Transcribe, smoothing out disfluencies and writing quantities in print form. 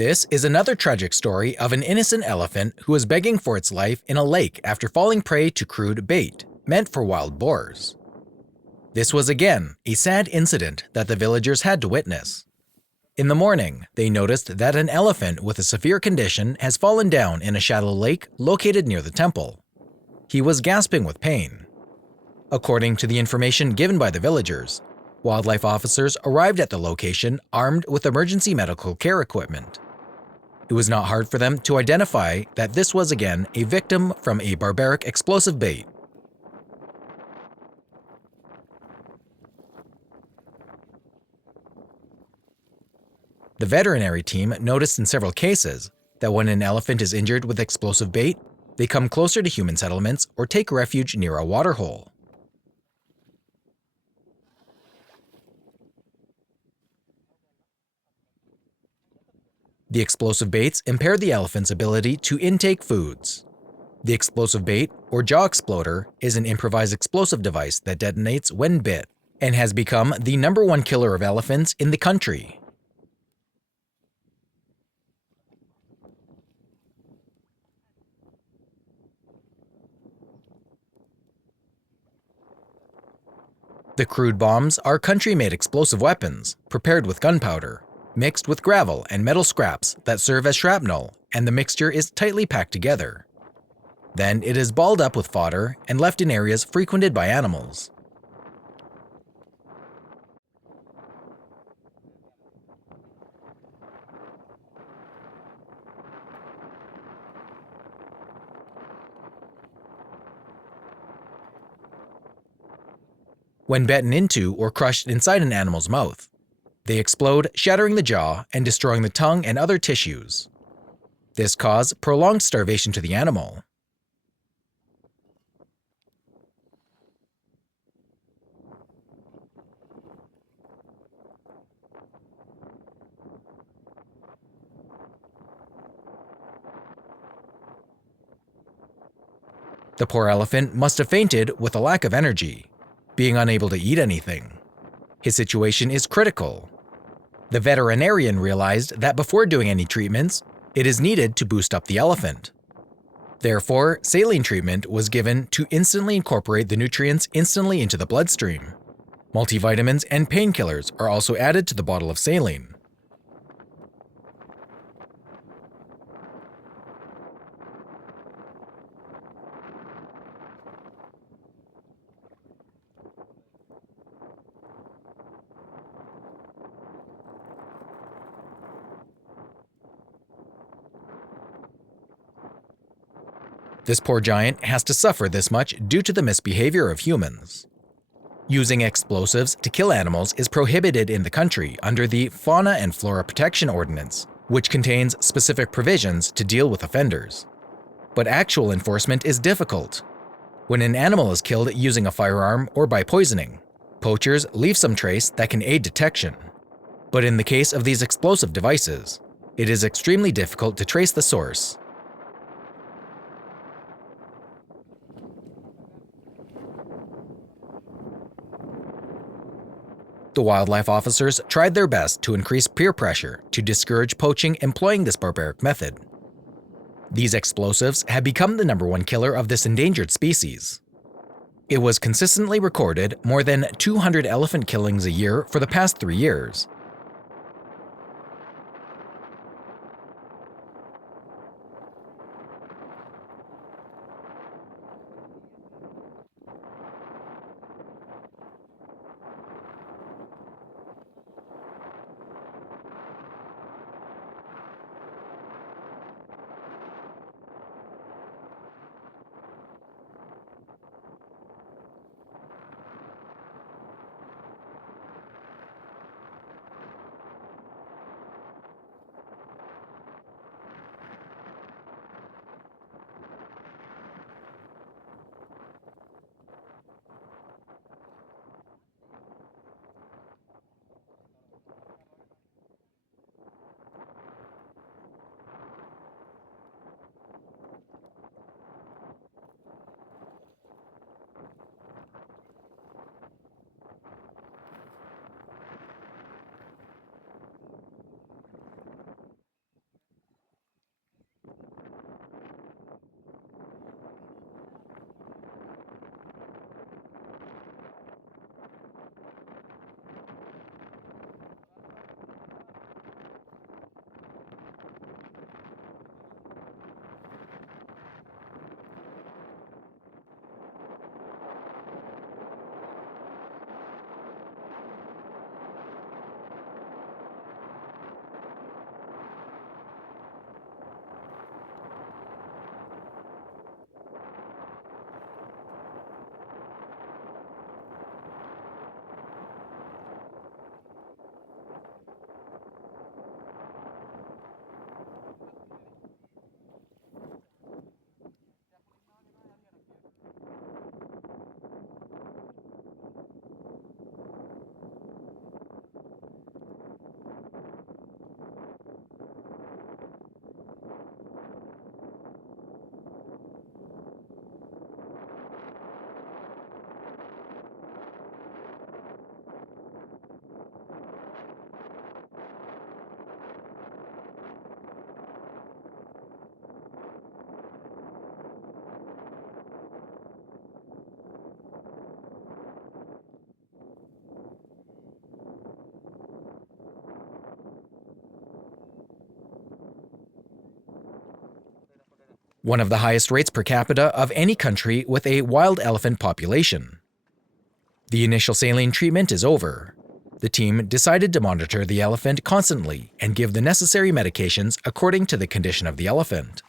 This is another tragic story of an innocent elephant who was begging for its life in a lake after falling prey to crude bait, meant for wild boars. This was again a sad incident that the villagers had to witness. In the morning, they noticed that an elephant with a severe condition has fallen down in a shallow lake located near the temple. He was gasping with pain. According to the information given by the villagers, wildlife officers arrived at the location armed with emergency medical care equipment. It was not hard for them to identify that this was again a victim from a barbaric explosive bait. The veterinary team noticed in several cases that when an elephant is injured with explosive bait, they come closer to human settlements or take refuge near a waterhole. The explosive baits impair the elephant's ability to intake foods. The explosive bait, or jaw exploder, is an improvised explosive device that detonates when bit, and has become the #1 killer of elephants in the country. The crude bombs are country-made explosive weapons, prepared with gunpowder, mixed with gravel and metal scraps that serve as shrapnel, and the mixture is tightly packed together. Then it is balled up with fodder and left in areas frequented by animals. When bitten into or crushed inside an animal's mouth, they explode, shattering the jaw and destroying the tongue and other tissues. This causes prolonged starvation to the animal. The poor elephant must have fainted with a lack of energy, being unable to eat anything. His situation is critical. The veterinarian realized that before doing any treatments, it is needed to boost up the elephant. Therefore, saline treatment was given to instantly incorporate the nutrients instantly into the bloodstream. Multivitamins and painkillers are also added to the bottle of saline. This poor giant has to suffer this much due to the misbehavior of humans. Using explosives to kill animals is prohibited in the country under the Fauna and Flora Protection Ordinance, which contains specific provisions to deal with offenders. But actual enforcement is difficult. When an animal is killed using a firearm or by poisoning, poachers leave some trace that can aid detection. But in the case of these explosive devices, it is extremely difficult to trace the source. The wildlife officers tried their best to increase peer pressure to discourage poaching employing this barbaric method. These explosives have become the #1 killer of this endangered species. It was consistently recorded more than 200 elephant killings a year for the past 3 years. one of the highest rates per capita of any country with a wild elephant population. The initial saline treatment is over. The team decided to monitor the elephant constantly and give the necessary medications according to the condition of the elephant.